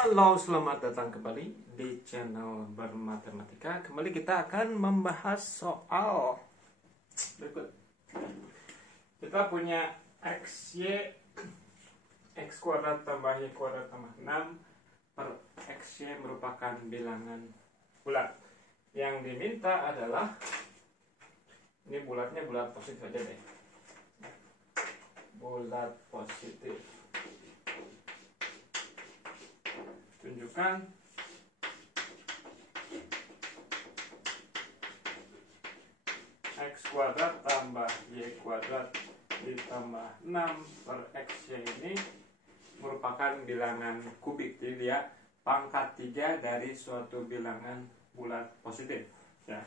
Halo, selamat datang kembali di channel Bermatematika. Kembali kita akan membahas soal berikut. Kita punya XY X kuadrat tambah Y kuadrat tambah 6 per XY merupakan bilangan bulat. Yang diminta adalah, ini bulatnya bulat positif aja deh, bulat positif. Tunjukkan X kuadrat tambah Y kuadrat ditambah 6 per XY ini merupakan bilangan kubik. Jadi dia pangkat 3 dari suatu bilangan bulat positif ya.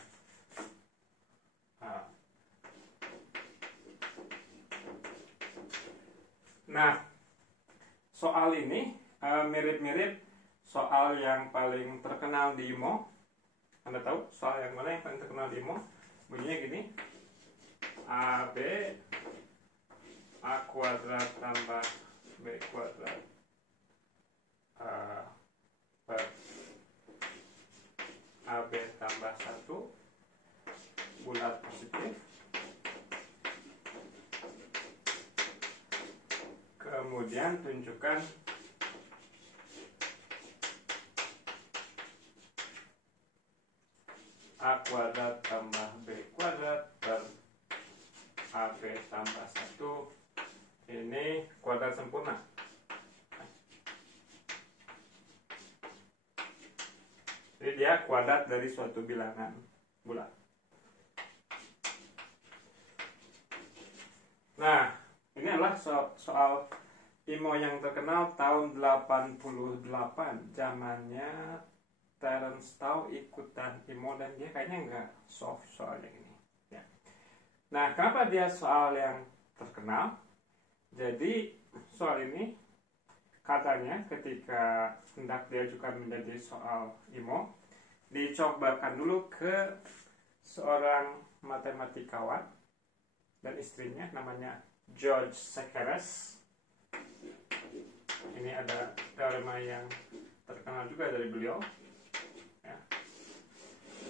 Nah, soal ini mirip-mirip soal yang paling terkenal di IMO. Anda tahu soal yang mana yang paling terkenal di IMO? Bunyinya gini: AB A kuadrat tambah B kuadrat per AB tambah 1 bulat positif. Kemudian tunjukkan A kuadrat tambah B kuadrat per AB tambah 1 ini kuadrat sempurna. Jadi dia kuadrat dari suatu bilangan bulat. Nah, ini adalah soal IMO yang terkenal tahun 88, zamannya Terence Tao ikutan IMO dan dia kayaknya nggak solve soal yang ini ya. Nah, kenapa dia soal yang terkenal? Jadi soal ini katanya ketika hendak diajukan menjadi soal IMO, dicobakan dulu ke seorang matematikawan dan istrinya, namanya George Sekeres. Ini ada teorema yang terkenal juga dari beliau ya.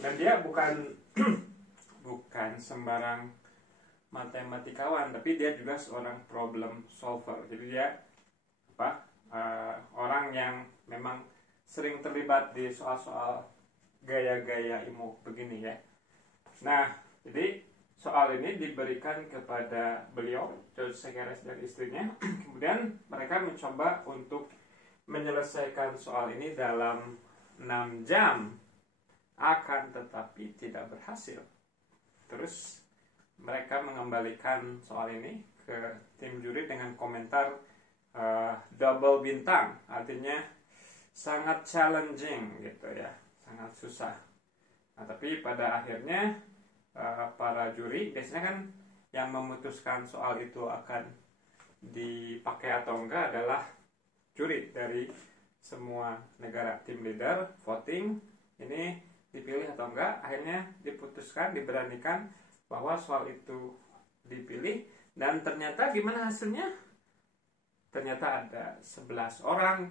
Dan dia bukan bukan sembarang matematikawan, tapi dia juga seorang problem solver. Jadi dia orang yang memang sering terlibat di soal-soal gaya-gaya IMO begini ya. Nah, jadi soal ini diberikan kepada beliau, George Sekeres dan istrinya. Kemudian mereka mencoba untuk menyelesaikan soal ini dalam 6 jam. Akan tetapi tidak berhasil. Terus mereka mengembalikan soal ini ke tim juri dengan komentar double bintang. Artinya sangat challenging gitu ya, sangat susah. Nah, tapi pada akhirnya para juri biasanya kan yang memutuskan soal itu akan dipakai atau enggak adalah juri dari semua negara. Tim leader voting ini dipilih atau enggak, akhirnya diputuskan, diberanikan bahwa soal itu dipilih. Dan ternyata gimana hasilnya? Ternyata ada 11 orang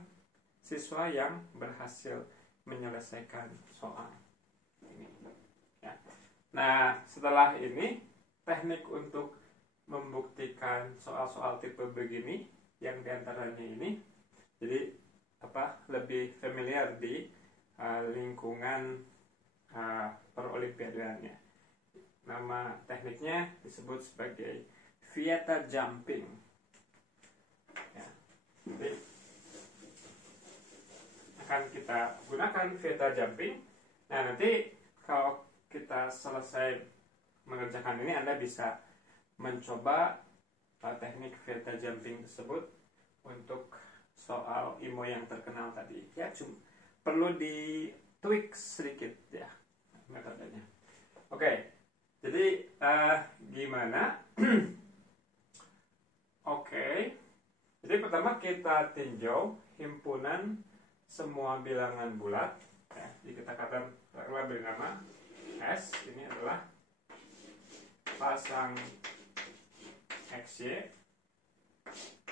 siswa yang berhasil menyelesaikan soal ini ya. Nah, setelah ini teknik untuk membuktikan soal-soal tipe begini yang diantaranya ini jadi lebih familiar di lingkungan perolimpiadeannya. Nama tekniknya disebut sebagai Vieta jumping ya. Jadi akan kita gunakan Vieta jumping. Nah, nanti kalau kita selesai mengerjakan ini, Anda bisa mencoba teknik Vieta jumping tersebut untuk soal IMO yang terkenal tadi ya. Cuma perlu di tweak sedikit ya metodenya. Oke, jadi gimana? Oke, jadi pertama kita tinjau himpunan semua bilangan bulat ya. Jadi kita beri nama S. Ini adalah pasang XY.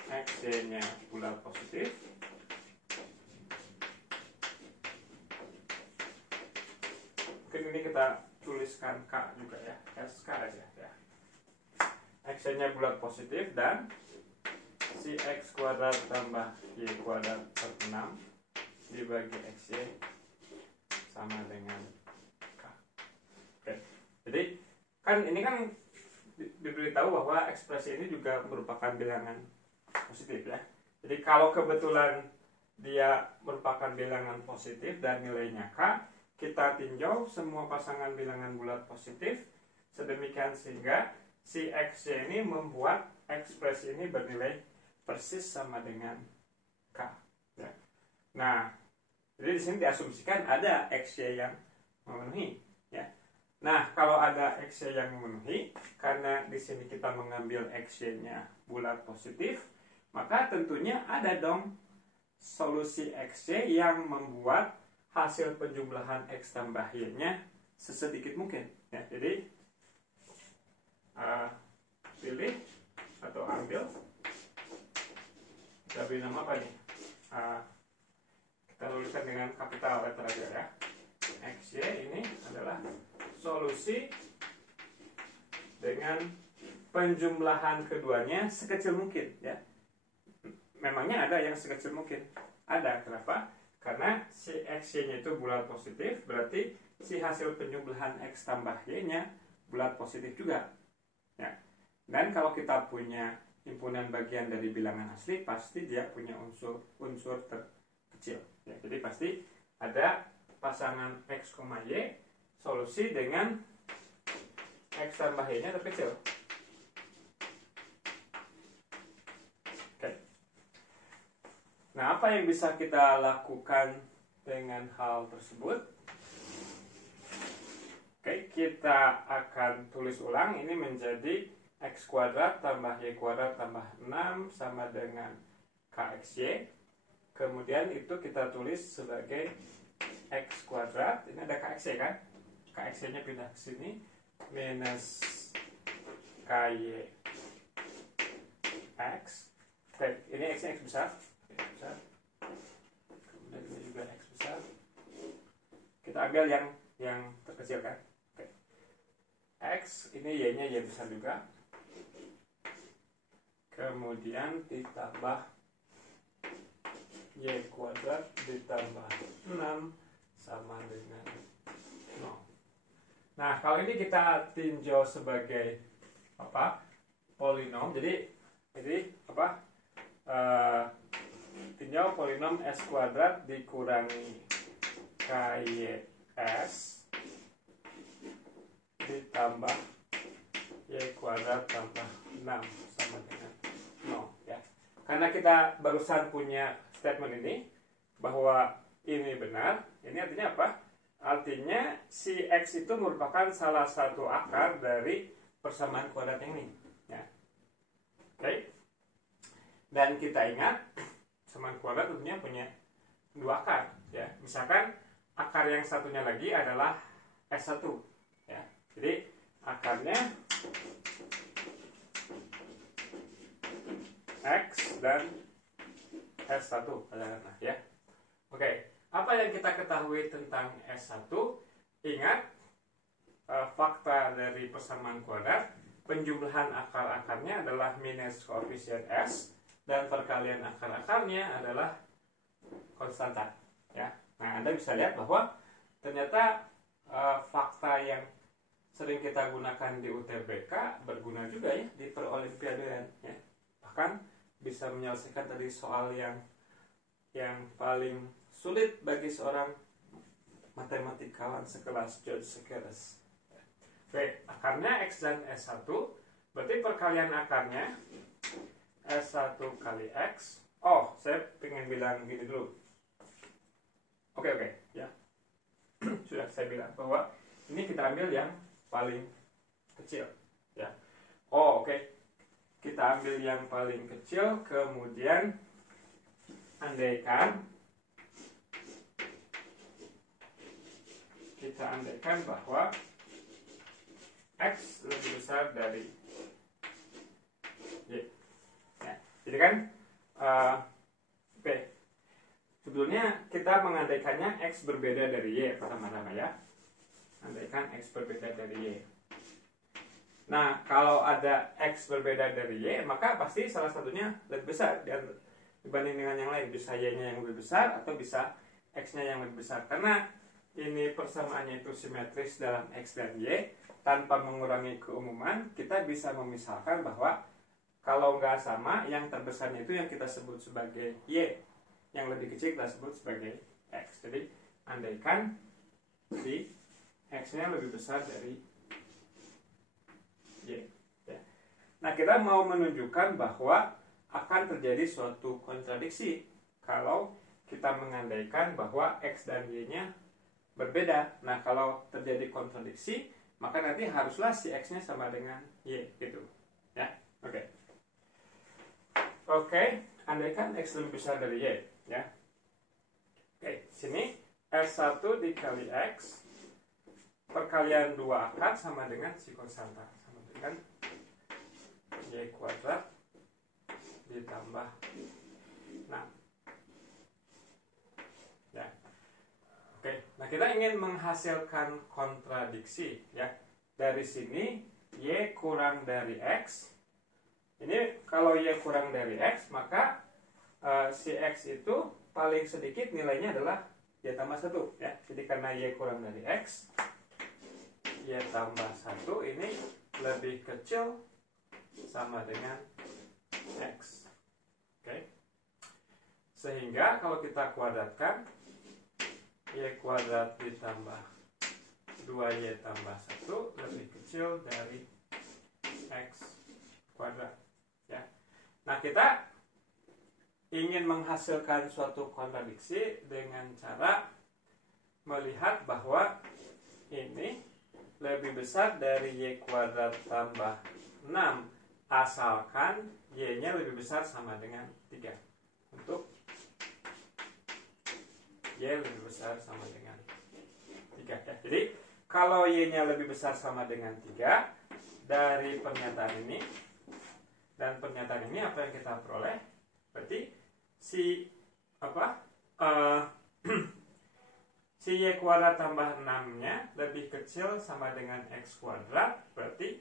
XY nya bulat positif. Mungkin ini kita tuliskan K juga ya, SK aja ya. X-nya bulat positif dan si X kuadrat tambah Y kuadrat per 6 dibagi XY sama dengan K. Oke. Jadi kan ini kan diberitahu bahwa ekspresi ini juga merupakan bilangan positif ya. Jadi kalau kebetulan dia merupakan bilangan positif dan nilainya K, kita tinjau semua pasangan bilangan bulat positif sedemikian sehingga si XY ini membuat ekspresi ini bernilai persis sama dengan K. Ya. Nah, jadi di sini diasumsikan ada XY yang memenuhi. Ya. Nah, kalau ada XY yang memenuhi, karena di sini kita mengambil XY-nya bulat positif, maka tentunya ada dong solusi XY yang membuat hasil penjumlahan X tambah Y-nya sesedikit mungkin. Ya, jadi pilih atau ambil, kita beri nama apa nih? Kita tuliskan dengan kapital letter aja ya. XY ini adalah solusi dengan penjumlahan keduanya sekecil mungkin ya. Memangnya ada yang sekecil mungkin. Ada, kenapa? Karena si XY-nya itu bulat positif, berarti si hasil penjumlahan X tambah Y-nya bulat positif juga. Ya. Dan kalau kita punya himpunan bagian dari bilangan asli, pasti dia punya unsur terkecil. Ya, jadi pasti ada pasangan X, Y solusi dengan X tambah Y-nya terkecil. Nah, apa yang bisa kita lakukan dengan hal tersebut? Oke, kita akan tulis ulang. Ini menjadi X kuadrat tambah Y kuadrat tambah 6 sama dengan KXY. Kemudian itu kita tulis sebagai X kuadrat. Ini ada KXY kan? KXY-nya pindah ke sini. Minus KY X. Ini X-nya X besar. Besar. Kemudian ini juga X besar. Kita ambil yang terkecil kan. Oke. X ini Y-nya Y besar juga. Kemudian ditambah Y kuadrat ditambah 6 sama dengan 0. Nah, kalau ini kita tinjau sebagai apa? Polinom. Jadi apa? Tinjau polinom S kuadrat dikurangi KYS ditambah Y kuadrat tambah 6 sama dengan 0 ya. Karena kita barusan punya statement ini bahwa ini benar, ini artinya apa? Artinya si X itu merupakan salah satu akar dari persamaan kuadrat yang ini ya. Oke. Dan kita ingat persamaan kuadrat tentunya punya dua akar ya. Misalkan akar yang satunya lagi adalah S1 ya. Jadi akarnya X dan S1 katakanlah ya. Oke, apa yang kita ketahui tentang S1? Ingat fakta dari persamaan kuadrat, penjumlahan akar-akarnya adalah minus koefisien S dan perkalian akar-akarnya adalah konstanta ya. Nah, Anda bisa lihat bahwa ternyata fakta yang sering kita gunakan di UTBK berguna juga ya di perolimpiadean ya. Bahkan bisa menyelesaikan tadi soal yang paling sulit bagi seorang matematikawan sekelas George Sekeres. Oke, akarnya X dan S1 berarti perkalian akarnya S1 kali X. Oh, saya pengen bilang gini dulu. Oke, ya. Sudah saya bilang bahwa ini kita ambil yang paling kecil ya. Oh, oke. Kita ambil yang paling kecil, kemudian andaikan bahwa X lebih besar dari Y ya. Jadi kan oke. Sebetulnya kita mengandaikannya X berbeda dari Y pertama-tama ya. andaikan X berbeda dari Y. Nah, kalau ada X berbeda dari Y, maka pasti salah satunya lebih besar dibanding dengan yang lain. Bisa Y-nya yang lebih besar atau bisa X-nya yang lebih besar. Karena ini persamaannya itu simetris dalam X dan Y, tanpa mengurangi keumuman, kita bisa memisalkan bahwa kalau nggak sama, yang terbesarnya itu yang kita sebut sebagai Y, yang lebih kecil kita sebut sebagai X. Jadi, andaikan si X-nya lebih besar dari Y. Ya. Nah, kita mau menunjukkan bahwa akan terjadi suatu kontradiksi kalau kita mengandaikan bahwa X dan Y-nya berbeda. Nah, kalau terjadi kontradiksi, maka nanti haruslah si X-nya sama dengan Y, gitu. Ya, oke. Oke, andaikan X lebih besar dari Y, ya. Oke, sini S1 dikali X perkalian 2 akar sama dengan si konstanta, sama dengan Y kuadrat ditambah 6. Ya. Oke, nah kita ingin menghasilkan kontradiksi, ya. Dari sini Y kurang dari X. Ini kalau Y kurang dari X, maka si X itu paling sedikit nilainya adalah Y tambah 1, ya. Jadi karena Y kurang dari X, Y tambah 1 ini lebih kecil sama dengan X. Oke. Sehingga kalau kita kuadratkan, Y kuadrat ditambah 2Y tambah 1 lebih kecil dari X kuadrat, ya. Nah, kita ingin menghasilkan suatu kontradiksi dengan cara melihat bahwa ini lebih besar dari Y kuadrat tambah 6 asalkan Y-nya lebih besar sama dengan 3. Untuk Y lebih besar sama dengan 3, ya. Jadi kalau Y-nya lebih besar sama dengan 3 dari pernyataan ini dan pernyataan ini, apa yang kita peroleh? Berarti si si Y kuadrat tambah 6-nya lebih kecil sama dengan X kuadrat. Berarti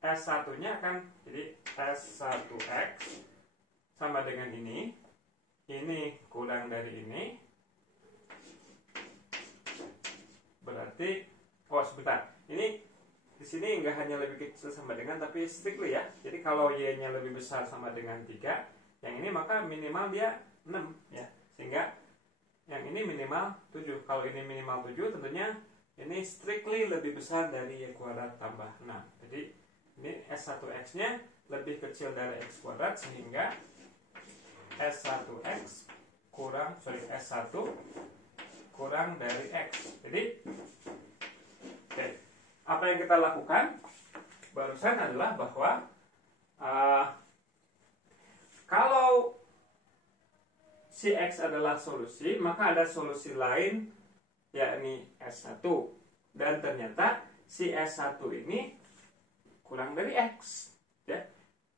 S1-nya akan jadi S1X sama dengan ini kurang dari ini. Berarti, sebentar. Ini di sini nggak hanya lebih kecil sama dengan, tapi strictly, ya. Jadi kalau Y-nya lebih besar sama dengan 3, yang ini maka minimal dia 6, ya. Sehingga yang ini minimal 7. Kalau ini minimal 7, tentunya ini strictly lebih besar dari Y kuadrat tambah 6. Jadi ini S1X-nya lebih kecil dari X kuadrat, sehingga S1X S1 kurang dari X. Jadi apa yang kita lakukan barusan adalah bahwa kalau si X adalah solusi, maka ada solusi lain, yakni S1. Dan ternyata si S1 ini kurang dari X, ya.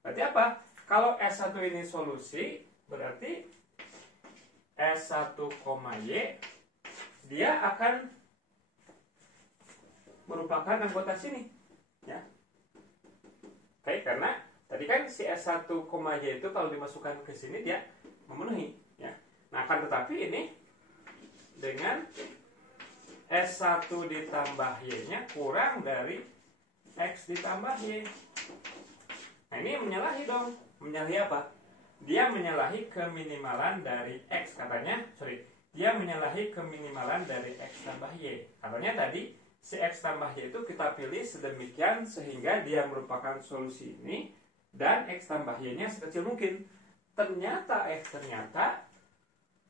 Berarti apa? Kalau S1 ini solusi, berarti S1, Y dia akan merupakan anggota sini, ya. Oke, karena tadi kan si S1, Y itu kalau dimasukkan ke sini dia memenuhi, ya. Nah, akan tetapi ini dengan S1 ditambah Y-nya kurang dari X ditambah Y. Nah, ini menyalahi dong. Menyalahi apa? Dia menyalahi keminimalan dari X, katanya. Dia menyalahi keminimalan dari X tambah Y. Katanya tadi si X tambah Y itu kita pilih sedemikian sehingga dia merupakan solusi ini dan X tambah Y-nya sekecil mungkin. Ternyata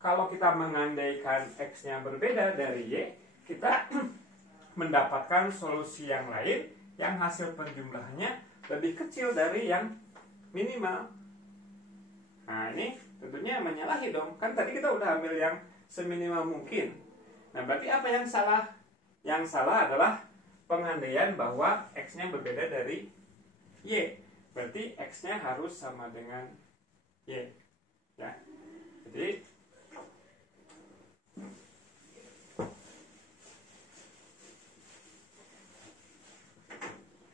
kalau kita mengandaikan X-nya berbeda dari Y, kita mendapatkan solusi yang lain yang hasil penjumlahannya lebih kecil dari yang minimal. Nah, ini tentunya menyalahi dong. Kan tadi kita udah ambil yang seminimal mungkin. Nah, berarti apa yang salah? Yang salah adalah pengandaian bahwa X-nya berbeda dari Y. Berarti X-nya harus sama dengan Y, ya. Jadi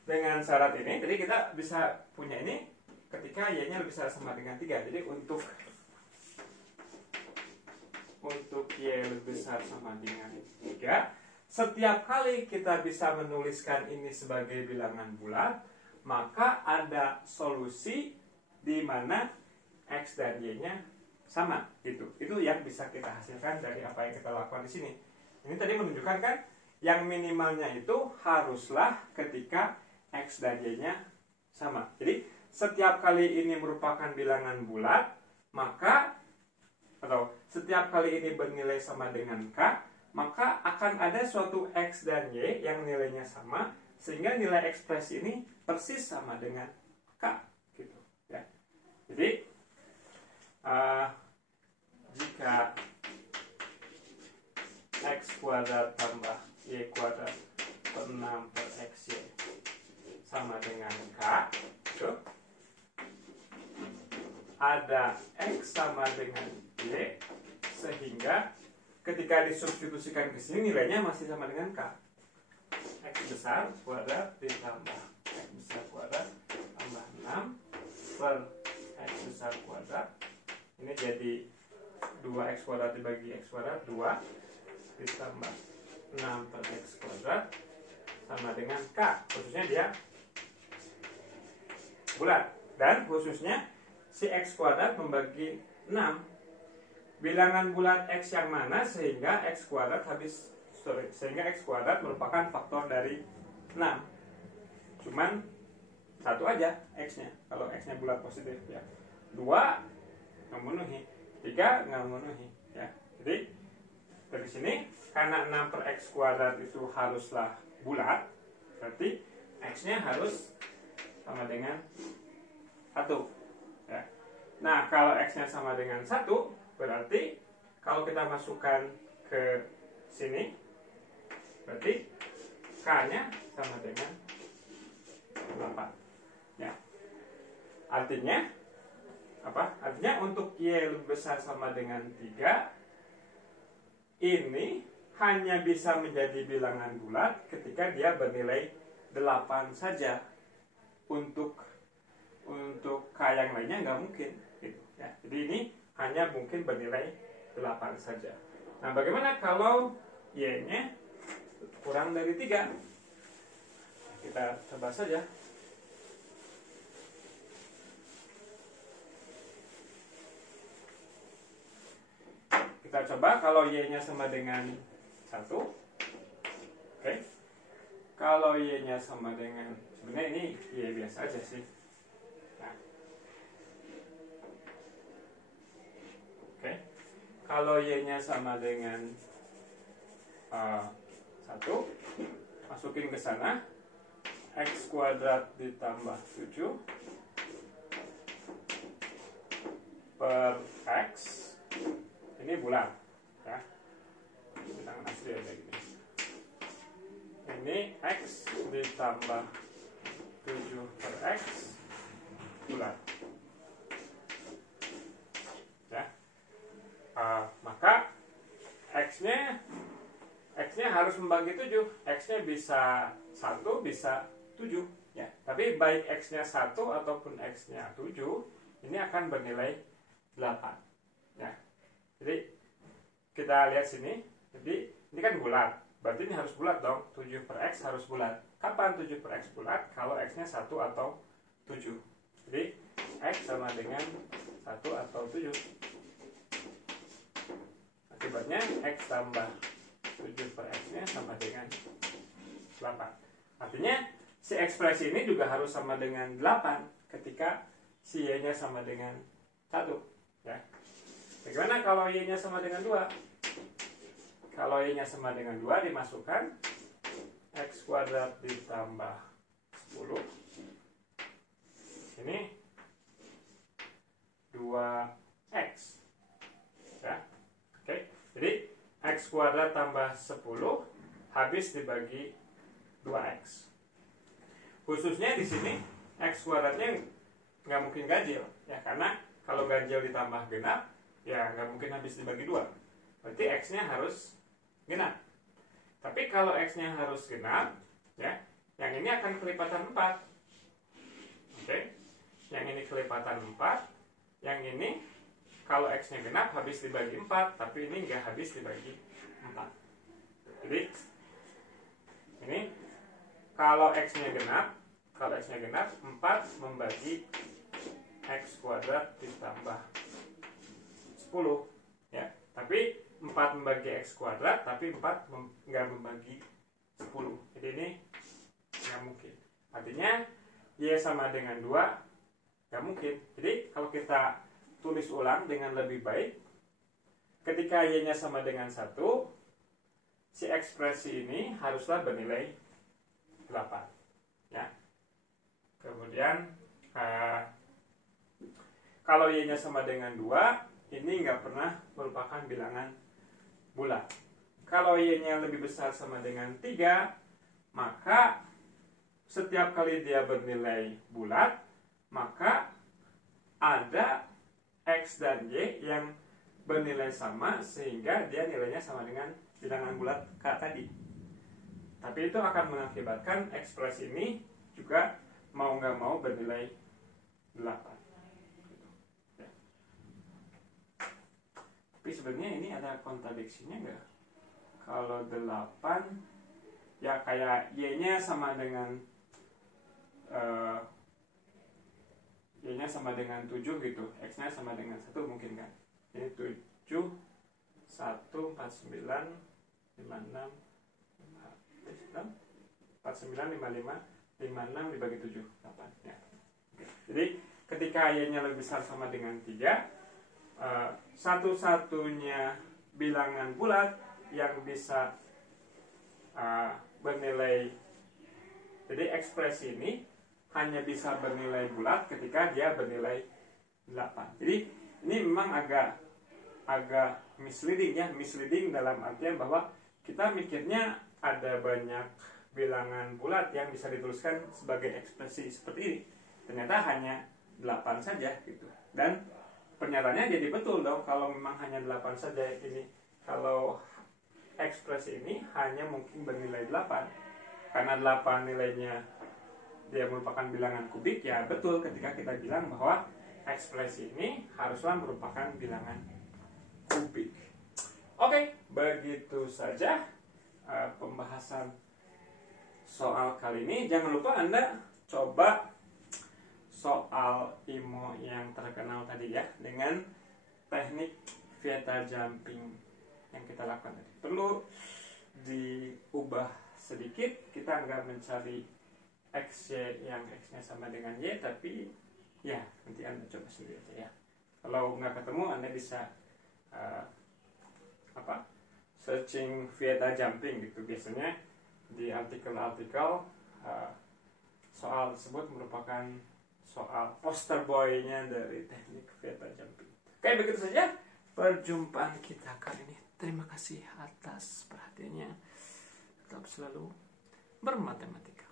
dengan syarat ini, jadi kita bisa punya ini ketika y-nya lebih besar sama dengan 3. Jadi untuk y lebih besar sama dengan 3, setiap kali kita bisa menuliskan ini sebagai bilangan bulat, maka ada solusi di mana x dan y-nya sama gitu. Itu yang bisa kita hasilkan dari apa yang kita lakukan di sini. Ini tadi menunjukkan kan yang minimalnya itu haruslah ketika x dan y-nya sama. Jadi setiap kali ini merupakan bilangan bulat, maka atau setiap kali ini bernilai sama dengan k, maka akan ada suatu x dan y yang nilainya sama, sehingga nilai ekspresi ini persis sama dengan k gitu ya. Jadi jika x kuadrat tambah y kuadrat per 6 per xy sama dengan k, gitu, ada x sama dengan y, sehingga ketika disubstitusikan ke sini nilainya masih sama dengan k. X besar kuadrat ditambah x besar kuadrat tambah 6 per x besar kuadrat, ini jadi 2x kuadrat dibagi x kuadrat 2 ditambah 6 per x kuadrat sama dengan k, khususnya dia bulat, dan khususnya si x kuadrat membagi 6. Bilangan bulat x yang mana sehingga x kuadrat sehingga x kuadrat merupakan faktor dari 6. Cuman satu aja x-nya. Kalau x-nya bulat positif ya. 2 nggak memenuhi, 3 nggak memenuhi ya. Jadi dari sini karena 6 per x kuadrat itu haruslah bulat, berarti x-nya harus sama dengan 1 ya. Nah, kalau x-nya sama dengan 1, berarti kalau kita masukkan ke sini, berarti k-nya sama dengan 8 ya. Artinya apa? Artinya untuk y lebih besar sama dengan 3, ini hanya bisa menjadi bilangan bulat ketika dia bernilai 8 saja. Untuk k yang lainnya nggak mungkin gitu ya. Jadi ini hanya mungkin bernilai 8 saja. Nah, bagaimana kalau y-nya kurang dari 3? Kita coba saja. Kita coba kalau y-nya sama dengan 1. Oke. Kalau y-nya sama dengan, sebenarnya ini y biasa aja sih. Nah. Oke. Kalau y-nya sama dengan 1, masukin ke sana, x kuadrat ditambah 7 per x, ini bulat ya. Tangan asli ada gini. Ini x ditambah 7 per x bulat ya. Maka x-nya harus membagi 7. X-nya bisa 1, bisa 7 ya. Tapi baik x-nya 1 ataupun x-nya 7, ini akan bernilai 8 ya. Jadi kita lihat sini. Jadi ini kan bulat, berarti ini harus bulat dong. 7 per x harus bulat. Kapan 7 per x bulat? Kalau x-nya 1 atau 7. Jadi x sama dengan 1 atau 7. Akibatnya x tambah 7 per x-nya sama dengan 8. Artinya si ekspresi ini juga harus sama dengan 8 ketika si y-nya sama dengan 1 ya. Bagaimana kalau y-nya sama dengan 2? Kalau y-nya sama dengan 2, dimasukkan x kuadrat ditambah 10. Ini 2x ya. Oke. Jadi x kuadrat tambah 10 habis dibagi 2x. Khususnya di sini x kuadratnya nggak mungkin ganjil ya, karena kalau ganjil ditambah genap ya nggak mungkin habis dibagi 2. Berarti x-nya harus genap. Tapi kalau x-nya harus genap ya, Yang ini akan kelipatan 4. Oke. Yang ini kelipatan 4. Yang ini kalau X-nya genap habis dibagi 4, tapi ini nggak habis dibagi 4. Jadi ini kalau X-nya genap 4 membagi X kuadrat ditambah 10 ya. Tapi 4 membagi X kuadrat, tapi 4 nggak membagi 10. Jadi ini nggak mungkin. Artinya Y sama dengan 2 nggak mungkin. Jadi kalau kita tulis ulang dengan lebih baik, ketika Y-nya sama dengan 1, si ekspresi ini haruslah bernilai 8 ya. Kemudian kalau Y-nya sama dengan 2, ini nggak pernah merupakan bilangan bulat. Kalau Y-nya lebih besar sama dengan 3, maka setiap kali dia bernilai bulat, maka ada X dan Y yang bernilai sama sehingga dia nilainya sama dengan bilangan bulat K tadi. Tapi itu akan mengakibatkan ekspresi ini juga mau nggak mau bernilai 8. Ya. Tapi sebenarnya ini ada kontradiksinya nggak? Kalau 8 ya kayak Y-nya sama dengan Y-nya sama dengan 7 gitu, X-nya sama dengan 1 mungkin kan. Ini 7 1 49 56 56 dibagi 7 8 ya. Jadi ketika Y-nya lebih besar sama dengan 3, satu-satunya bilangan bulat yang bisa bernilai, jadi ekspresi ini hanya bisa bernilai bulat ketika dia bernilai 8. Jadi ini memang agak misleading ya, misleading dalam artian bahwa kita mikirnya ada banyak bilangan bulat yang bisa dituliskan sebagai ekspresi seperti ini. Ternyata hanya 8 saja gitu. Dan pernyataannya jadi betul dong kalau memang hanya 8 saja ini. Kalau ekspresi ini hanya mungkin bernilai 8. Karena 8 nilainya dia merupakan bilangan kubik, ya betul ketika kita bilang bahwa ekspresi ini haruslah merupakan bilangan kubik. Oke, begitu saja pembahasan soal kali ini. Jangan lupa Anda coba soal IMO yang terkenal tadi ya, dengan teknik Vieta jumping yang kita lakukan tadi. Perlu diubah sedikit, kita nggak mencari X, Y yang X-nya sama dengan Y, tapi ya nanti Anda coba sendiri aja ya. Kalau nggak ketemu, Anda bisa searching Vieta jumping gitu. Biasanya di artikel-artikel soal tersebut merupakan soal poster boy-nya dari teknik Vieta jumping. Oke, begitu saja perjumpaan kita kali ini. Terima kasih atas perhatiannya. Tetap selalu bermatematika.